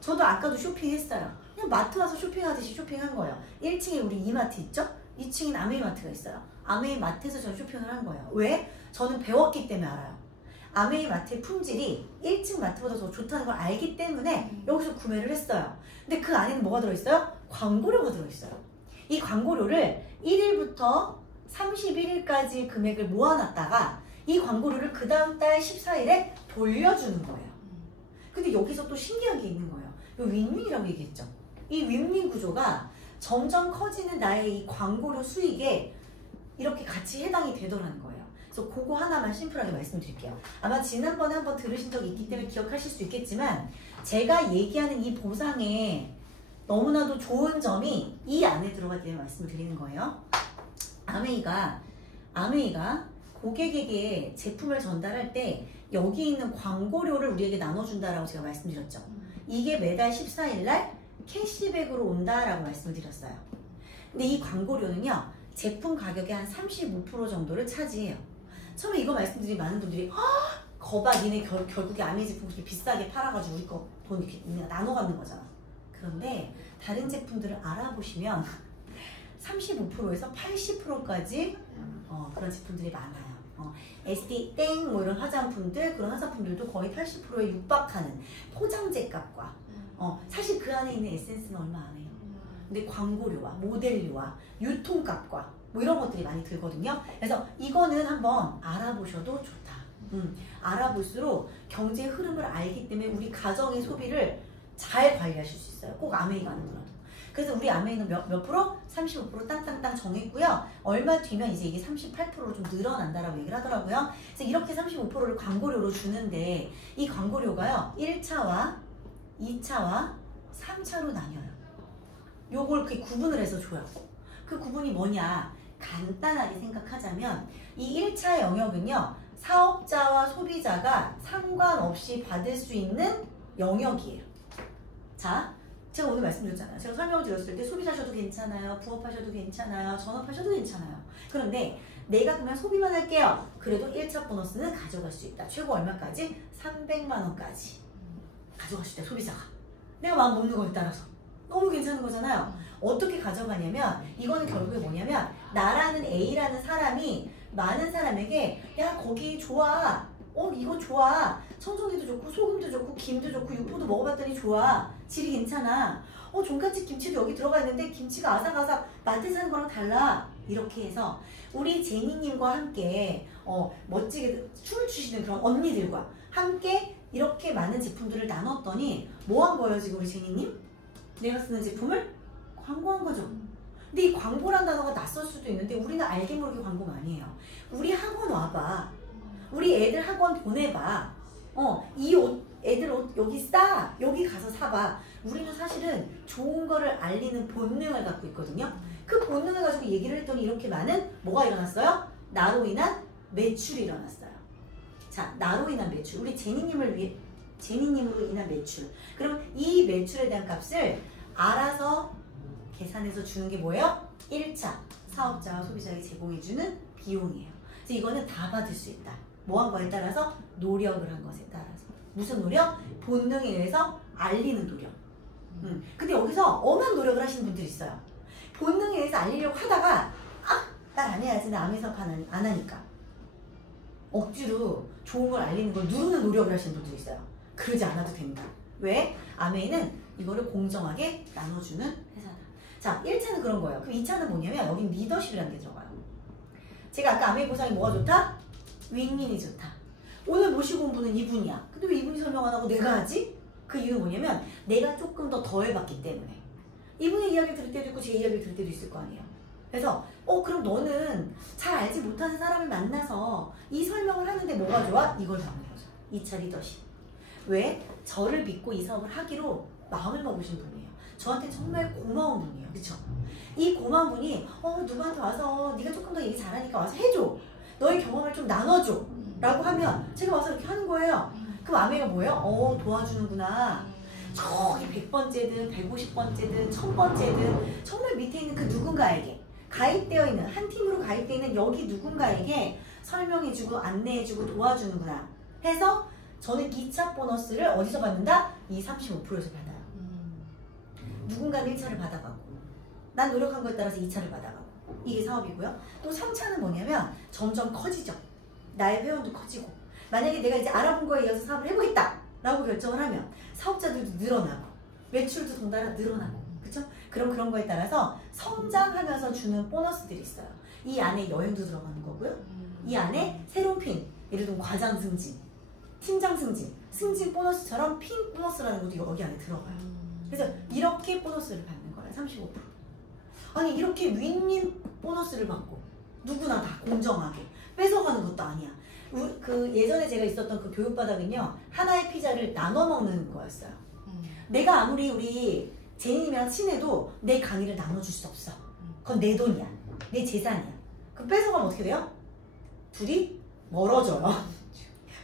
저도 아까도 쇼핑했어요. 그냥 마트 와서 쇼핑하듯이 쇼핑한 거예요. 1층에 우리 이마트 있죠? 2층에 아메이 마트가 있어요. 아메이 마트에서 저는 쇼핑을 한 거예요. 왜? 저는 배웠기 때문에 알아요. 아메이 마트의 품질이 1층 마트보다 더 좋다는 걸 알기 때문에 여기서 구매를 했어요. 근데 그 안에는 뭐가 들어있어요? 광고료가 들어있어요. 이 광고료를 1일부터 31일까지 금액을 모아놨다가 이 광고료를 그 다음 달 14일에 돌려주는 거예요. 근데 여기서 또 신기한 게 있는 거예요. 이 윈윈이라고 얘기했죠. 이 윈윈 구조가 점점 커지는 나의 이 광고료 수익에 이렇게 같이 해당이 되더라는 거예요. 그래서 그거 하나만 심플하게 말씀드릴게요. 아마 지난번에 한번 들으신 적이 있기 때문에 기억하실 수 있겠지만 제가 얘기하는 이 보상에 너무나도 좋은 점이 이 안에 들어가기 때문에 말씀을 드리는 거예요. 아메이가 고객에게 제품을 전달할 때 여기 있는 광고료를 우리에게 나눠준다라고 제가 말씀드렸죠. 이게 매달 14일날 캐시백으로 온다라고 말씀드렸어요. 근데 이 광고료는요 제품 가격의 한 35% 정도를 차지해요. 처음에 이거 말씀드린 많은 분들이 거봐 니네 결국에 아메이 제품 그렇게 비싸게 팔아가지고 우리 거 돈 이렇게 나눠 갖는 거잖아. 그런데 다른 제품들을 알아보시면 35%에서 80%까지 그런 제품들이 많아요. SD 땡 뭐 이런 화장품들 그런 화장품들도 거의 80%에 육박하는 포장재 값과 사실 그 안에 있는 에센스는 얼마 안 해요. 근데 광고료와 모델료와 유통값과 뭐 이런 것들이 많이 들거든요. 그래서 이거는 한번 알아보셔도 좋다. 알아볼수록 경제 흐름을 알기 때문에 우리 가정의 소비를 잘 관리하실 수 있어요. 꼭 아메이가 아니더라도. 그래서 우리 아메이는 몇 프로? 35% 땅땅땅 정했고요. 얼마 뒤면 이제 이게 38%로 좀 늘어난다라고 얘기를 하더라고요. 그래서 이렇게 35%를 광고료로 주는데 이 광고료가요. 1차와 2차와 3차로 나뉘어요. 요걸 이렇게 구분을 해서 줘요. 그 구분이 뭐냐? 간단하게 생각하자면 이 1차 영역은요. 사업자와 소비자가 상관없이 받을 수 있는 영역이에요. 자, 제가 오늘 말씀드렸잖아요. 제가 설명을 드렸을 때 소비자셔도 괜찮아요. 부업하셔도 괜찮아요. 전업하셔도 괜찮아요. 그런데 내가 그냥 소비만 할게요. 그래도 1차 보너스는 가져갈 수 있다. 최고 얼마까지? 300만 원까지 가져갈 수 있다. 소비자가. 내가 마음 먹는 거에 따라서. 너무 괜찮은 거잖아요. 어떻게 가져가냐면 이거는 결국에 뭐냐면 나라는 A라는 사람이 많은 사람에게 야 거기 좋아. 이거 좋아. 청정기도 좋고 소금도 좋고 김도 좋고 육포도 먹어봤더니 좋아. 질이 괜찮아. 종갓집 김치도 여기 들어가 있는데 김치가 아삭아삭 마트에 사는 거랑 달라. 이렇게 해서 우리 제니님과 함께 멋지게 춤을 추시는 그런 언니들과 함께 이렇게 많은 제품들을 나눴더니 뭐 한 거예요 지금 우리 제니님? 내가 쓰는 제품을 광고한 거죠. 근데 이 광고란 단어가 낯설 수도 있는데 우리는 알게 모르게 광고 많이 해요. 우리 학원 와봐. 우리 애들 학원 보내봐. 이 옷, 애들 옷 여기 싸. 여기 가서 사봐. 우리는 사실은 좋은 거를 알리는 본능을 갖고 있거든요. 그 본능을 가지고 얘기를 했더니 이렇게 많은 뭐가 일어났어요? 나로 인한 매출이 일어났어요. 자, 나로 인한 매출. 우리 제니님으로 인한 매출. 그럼 이 매출에 대한 값을 알아서 계산해서 주는 게 뭐예요? 1차 사업자와 소비자에게 제공해주는 비용이에요. 그래서 이거는 다 받을 수 있다. 뭐 한 거에 따라서? 노력을 한 것에 따라서. 무슨 노력? 본능에 의해서 알리는 노력. 근데 여기서 엄한 노력을 하시는 분들이 있어요. 본능에 의해서 알리려고 하다가 날 안 해야지. 나 암의 사업 안 하니까. 억지로 좋은 걸 알리는 걸 누르는 노력을 하시는 분들이 있어요. 그러지 않아도 된다. 왜? 아메이는 이거를 공정하게 나눠주는 회사다. 자, 1차는 그런 거예요. 그럼 2차는 뭐냐면 여긴 리더십이라는 게 들어가요. 제가 아까 아메이 보상이 뭐가 좋다? 윈윈이 좋다. 오늘 모시고 온 분은 이분이야. 근데 왜 이분이 설명 안 하고 내가 하지? 그 이유는 뭐냐면 내가 조금 더 해봤기 때문에. 이분의 이야기를 들을 때도 있고 제 이야기를 들을 때도 있을 거 아니에요. 그래서 그럼 너는 잘 알지 못하는 사람을 만나서 이 설명을 하는데 뭐가 좋아? 이걸 하는 거죠. 2차 리더십. 왜? 저를 믿고 이 사업을 하기로 마음을 먹으신 분이에요. 저한테 정말 고마운 분이에요. 그쵸? 이 고마운 분이 누구한테 와서 네가 조금 더 얘기 잘하니까 와서 해줘. 너의 경험을 좀 나눠줘. 라고 하면 제가 와서 이렇게 하는 거예요. 그럼 아메가 뭐예요? 도와주는구나. 저기 100번째든 150번째든 1000번째든 정말 밑에 있는 그 누군가에게 가입되어 있는 한 팀으로 가입되어 있는 여기 누군가에게 설명해주고 안내해주고 도와주는구나 해서 저는 2차 보너스를 어디서 받는다? 이 35%에서 받아요. 누군가는 1차를 받아가고 난 노력한 거에 따라서 2차를 받아가고 이게 사업이고요. 또 3차는 뭐냐면 점점 커지죠. 나의 회원도 커지고 만약에 내가 이제 알아본 거에 이어서 사업을 해보겠다 라고 결정을 하면 사업자들도 늘어나고 매출도 덩달아 늘어나고 그쵸? 그럼 그런 거에 따라서 성장하면서 주는 보너스들이 있어요. 이 안에 여행도 들어가는 거고요. 이 안에 새로운 핀, 예를 들면 과장 승진, 팀장 승진, 승진 보너스처럼 핀 보너스라는 것도 여기 안에 들어가요. 그래서 이렇게 보너스를 받는 거예요. 35%. 아니 이렇게 윈윈 보너스를 받고 누구나 다 공정하게 뺏어가는 것도 아니야. 그 예전에 제가 있었던 그 교육바닥은요. 하나의 피자를 나눠 먹는 거였어요. 내가 아무리 우리 제니님이랑 친해도 내 강의를 나눠줄 수 없어. 그건 내 돈이야. 내 재산이야. 그럼 뺏어가면 어떻게 돼요? 둘이 멀어져요.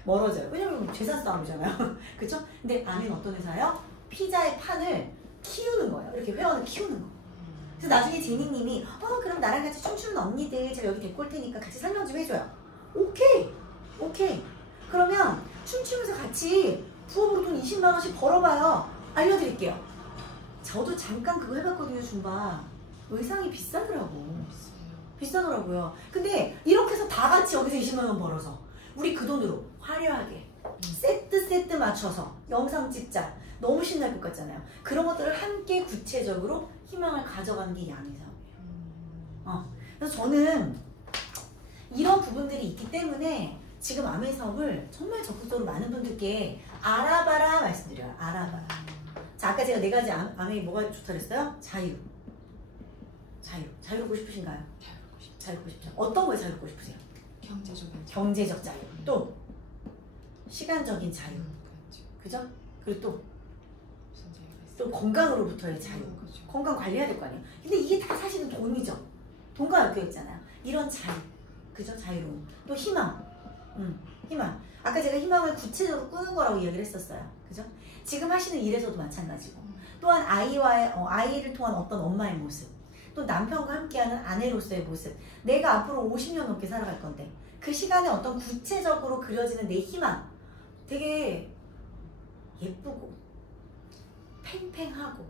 멀어져요. 왜냐면 재산 싸움이잖아요. 그쵸? 근데 아는 어떤 회사예요? 피자의 판을 키우는 거예요. 이렇게 회원을 키우는 거. 그래서 나중에 제니님이 그럼 나랑 같이 춤추는 언니들 제가 여기 데리고 올 테니까 같이 설명 좀 해줘요. 오케이. 그러면 춤추면서 같이 부업으로 돈 20만 원씩 벌어봐요. 알려드릴게요. 저도 잠깐 그거 해봤거든요. 줌바. 의상이 비싸더라고요. 근데 이렇게 해서 다 같이 여기서 20만 원 벌어서 우리 그 돈으로 화려하게 세트 맞춰서 영상 찍자. 너무 신날 것 같잖아요. 그런 것들을 함께 구체적으로 희망을 가져가는 게 양의 사업이에요. 그래서 저는 이런 부분들이 있기 때문에 지금 아메이 사업을 정말 적극적으로 많은 분들께 알아봐라 말씀드려요. 알아봐라. 자, 아까 제가 4가지 아메이 뭐가 좋다 그랬어요? 자유. 자유롭고 싶으신가요? 자유롭고 싶죠. 자유롭고 싶죠. 어떤 거에 자유롭고 싶으세요? 경제적인 경제적 자유. 또 시간적인 자유. 그렇죠. 그죠? 그리고 또 무슨 자유가 있어요? 또 건강으로부터의 자유. 그렇죠. 건강 관리해야 될 거 아니에요. 근데 이게 다 사실은 돈이죠. 돈과 엮여 있잖아요. 이런 자유. 그죠? 자유로움. 또 희망. 희망. 아까 제가 희망을 구체적으로 꾸는 거라고 이야기를 했었어요. 그죠? 지금 하시는 일에서도 마찬가지고. 또한 아이를 통한 어떤 엄마의 모습. 또 남편과 함께하는 아내로서의 모습. 내가 앞으로 50년 넘게 살아갈 건데 그 시간에 어떤 구체적으로 그려지는 내 희망. 되게 예쁘고 팽팽하고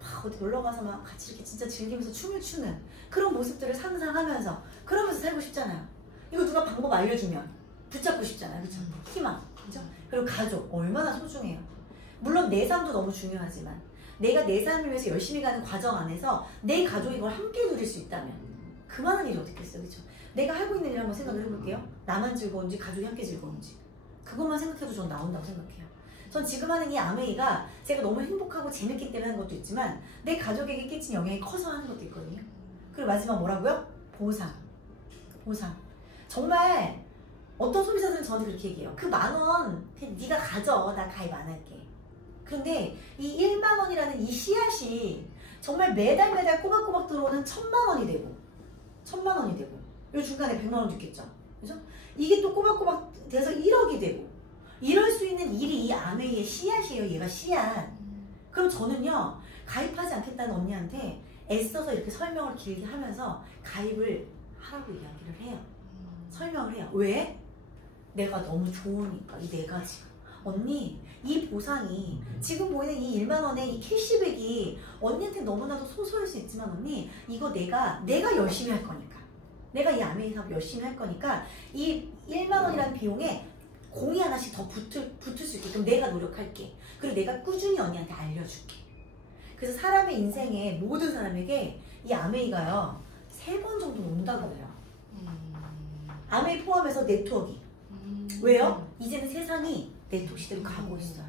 막 어디 놀러가서 막 같이 이렇게 진짜 즐기면서 춤을 추는 그런 모습들을 상상하면서 그러면서 살고 싶잖아요. 이거 누가 방법 알려주면 붙잡고 싶잖아요. 그렇죠? 희망. 그죠? 그리고 가족 얼마나 소중해요. 물론 내 삶도 너무 중요하지만 내가 내 삶을 위해서 열심히 가는 과정 안에서 내 가족이 그걸 함께 누릴 수 있다면 그만한 일이 어떻겠어요. 그렇죠? 내가 하고 있는 일 한번 생각을 해볼게요. 나만 즐거운지 가족이 함께 즐거운지 그것만 생각해도 전 나온다고 생각해요. 전 지금 하는 이 아메이가 제가 너무 행복하고 재밌기 때문에 하는 것도 있지만 내 가족에게 끼친 영향이 커서 하는 것도 있거든요. 그리고 마지막 뭐라고요? 보상. 정말 어떤 소비자들은 저한테 그렇게 얘기해요. 그 10,000원 그냥 네가 가져. 나 가입 안 할게. 그런데 이 10,000원이라는 이 씨앗이 정말 매달 꼬박꼬박 들어오는 1,000,000원이 되고 1,000,000원이 되고 요 중간에 100만원도 있겠죠. 그죠? 이게 또 꼬박꼬박 돼서 1억이 되고 이럴 수 있는 일이 이 아메이의 씨앗이에요. 얘가 씨앗. 그럼 저는요 가입하지 않겠다는 언니한테 애써서 이렇게 설명을 길게 하면서 가입을 하라고 이야기를 해요. 설명을 해요. 왜? 내가 너무 좋으니까 이 4가지가. 언니 이 보상이 지금 보이는 이 10,000원의 이 캐시백이 언니한테 너무나도 소소할 수 있지만 언니 이거 내가 열심히 할 거니까 내가 이 아메이 사업 열심히 할 거니까 이 10,000원이라는 비용에 공이 하나씩 더 붙을 수 있게끔 내가 노력할게. 그리고 내가 꾸준히 언니한테 알려줄게. 그래서 사람의 인생에 모든 사람에게 이 아메이가요 3번 정도 온다고 해요. 아메이 포함해서 네트워크. 왜요? 이제는 세상이 네트워크 시대로 가고 있어요.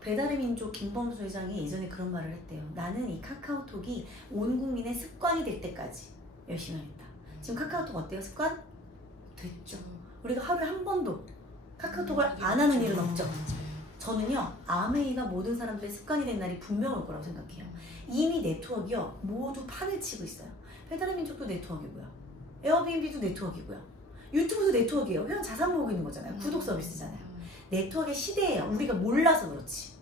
배달의 민족 김범수 회장이 예전에 그런 말을 했대요. 나는 이 카카오톡이 온 국민의 습관이 될 때까지 열심히 하겠다. 지금 카카오톡 어때요? 습관? 됐죠. 우리가 하루에 한 번도 카카오톡을 안 하는 일은 없죠. 저는요 아메이가 모든 사람들의 습관이 된 날이 분명 올 거라고 생각해요. 이미 네트워크요 모두 판을 치고 있어요. 배달의 민족도 네트워크고요, 에어비앤비도 네트워크고요, 유튜브도 네트워크예요. 회원 자산 모으고 있는 거잖아요. 구독 서비스잖아요. 네트워크의 시대예요. 우리가 몰라서 그렇지.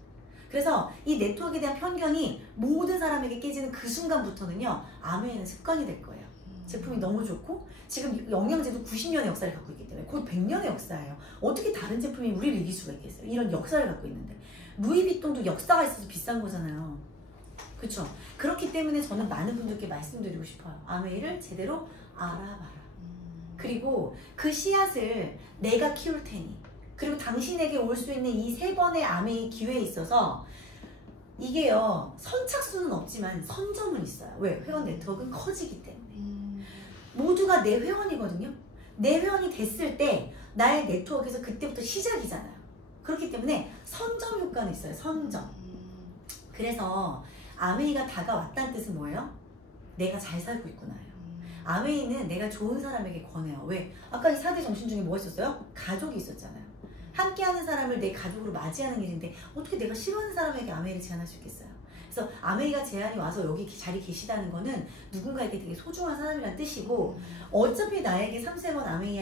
그래서 이 네트워크에 대한 편견이 모든 사람에게 깨지는 그 순간부터는요 아메이는 습관이 될 거예요. 제품이 너무 좋고 지금 영양제도 90년의 역사를 갖고 있기 때문에 곧 100년의 역사예요. 어떻게 다른 제품이 우리를 이길 수가 있겠어요. 이런 역사를 갖고 있는데 루이비통도 역사가 있어서 비싼 거잖아요. 그렇죠? 그렇기 때문에 저는 많은 분들께 말씀드리고 싶어요. 아메이를 제대로 알아봐라. 그리고 그 씨앗을 내가 키울 테니 그리고 당신에게 올 수 있는 이 3번의 아메이 기회에 있어서 이게요 선착순은 없지만 선점은 있어요. 왜? 회원 네트워크는 커지기 때문에 모두가 내 회원이거든요. 내 회원이 됐을 때 나의 네트워크에서 그때부터 시작이잖아요. 그렇기 때문에 선점 효과는 있어요. 선점. 그래서 아메이가 다가왔다는 뜻은 뭐예요? 내가 잘 살고 있구나요. 아메이는 내가 좋은 사람에게 권해요. 왜? 아까 이 4대 정신 중에 뭐가 있었어요? 가족이 있었잖아요. 함께하는 사람을 내 가족으로 맞이하는 일인데 어떻게 내가 싫어하는 사람에게 아메이를 제안할 수 있겠어요? 그래서 아메이가 제안이 와서 여기 자리 계시다는 거는 누군가에게 되게 소중한 사람이란 뜻이고 어차피 나에게 3세번 아메이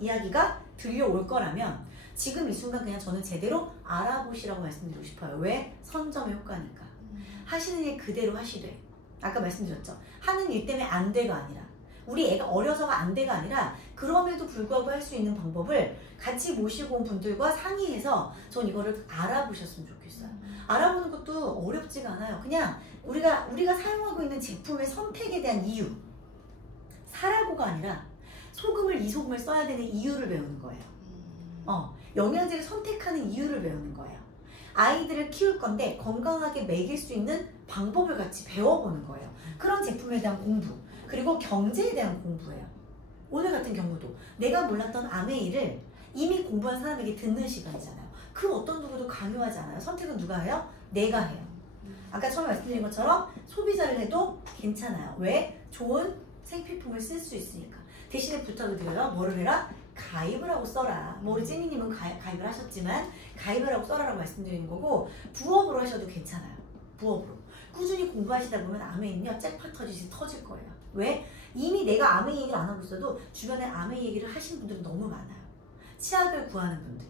이야기가 들려올 거라면 지금 이 순간 그냥 저는 제대로 알아보시라고 말씀드리고 싶어요. 왜? 선점의 효과니까. 하시는 일 그대로 하시되 아까 말씀드렸죠. 하는 일 때문에 안 돼가 아니라 우리 애가 어려서가 안 돼가 아니라 그럼에도 불구하고 할 수 있는 방법을 같이 모시고 온 분들과 상의해서 전 이거를 알아보셨으면 좋겠어요. 알아보는 것도 어렵지가 않아요. 그냥 우리가 사용하고 있는 제품의 선택에 대한 이유, 사라고가 아니라 이 소금을 써야 되는 이유를 배우는 거예요. 영양제를 선택하는 이유를 배우는 거예요. 아이들을 키울 건데 건강하게 먹일 수 있는 방법을 같이 배워보는 거예요. 그런 제품에 대한 공부, 그리고 경제에 대한 공부예요. 오늘 같은 경우도 내가 몰랐던 아메이를 이미 공부한 사람에게 듣는 시간이잖아요. 그 어떤 누구도 강요하지 않아요. 선택은 누가 해요? 내가 해요. 아까 처음에 말씀드린 것처럼 소비자를 해도 괜찮아요. 왜? 좋은 생필품을 쓸 수 있으니까. 대신에 부탁을 드려요. 뭐를 해라? 가입을 하고 써라. 뭐 우리 찐이님은 가입을 하셨지만 가입을 하고 써라라고 말씀드리는 거고, 부업으로 하셔도 괜찮아요. 부업으로. 꾸준히 공부하시다 보면 아메이는요 잭팟 터지듯이 터질 거예요. 왜? 이미 내가 아메이 얘기를 안 하고 있어도 주변에 아메이 얘기를 하시는 분들은 너무 많아요. 치약을 구하는 분들,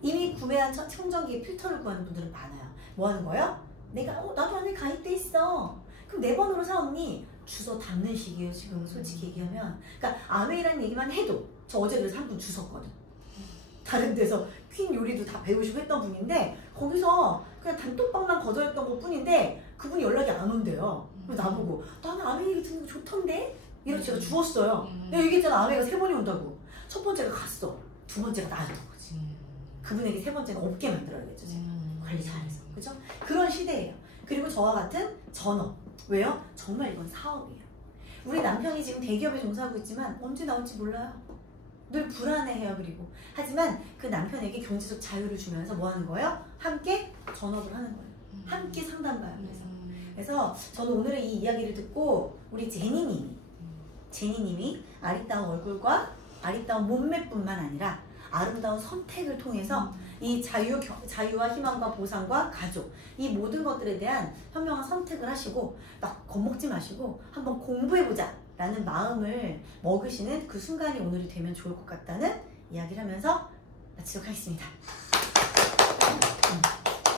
이미 구매한 청정기의 필터를 구하는 분들은 많아요. 뭐 하는 거예요? 내가 나도 아메이 가입돼 있어. 그럼 내 번호로 사오니 주워 담는 식이에요 지금 솔직히 얘기하면. 그러니까 아메이라는 얘기만 해도, 저 어제 그래서 한 분 주웠거든. 다른 데서 퀸 요리도 다 배우시고 했던 분인데 거기서 그냥 단톡방만 거절했던 것 뿐인데 그분이 연락이 안 온대요. 그래서 나보고 나는 아메이 얘기 듣는 거 좋던데? 이러고 제가 주웠어요. 내가 얘기했잖아, 아메이가 3번이 온다고. 첫 번째가 갔어. 두 번째가 나였던 거지. 그분에게 세 번째는 없게 만들어야겠죠 제가. 관리 잘해서. 그죠? 그런 시대예요. 그리고 저와 같은 전업. 왜요? 정말 이건 사업이에요. 우리 남편이 지금 대기업에 종사하고 있지만 언제 나올지 몰라요. 늘 불안해해요. 그리고 하지만 그 남편에게 경제적 자유를 주면서 뭐 하는 거예요? 함께 전업을 하는 거예요. 함께 상담 봐요. 그래서 저는 오늘의 이 이야기를 듣고 우리 제니님이 아리따운 얼굴과 아리따운 몸매뿐만 아니라 아름다운 선택을 통해서 이 자유와 희망과 보상과 가족, 이 모든 것들에 대한 현명한 선택을 하시고 막 겁먹지 마시고 한번 공부해보자 라는 마음을 먹으시는 그 순간이 오늘이 되면 좋을 것 같다는 이야기를 하면서 마치도록 하겠습니다.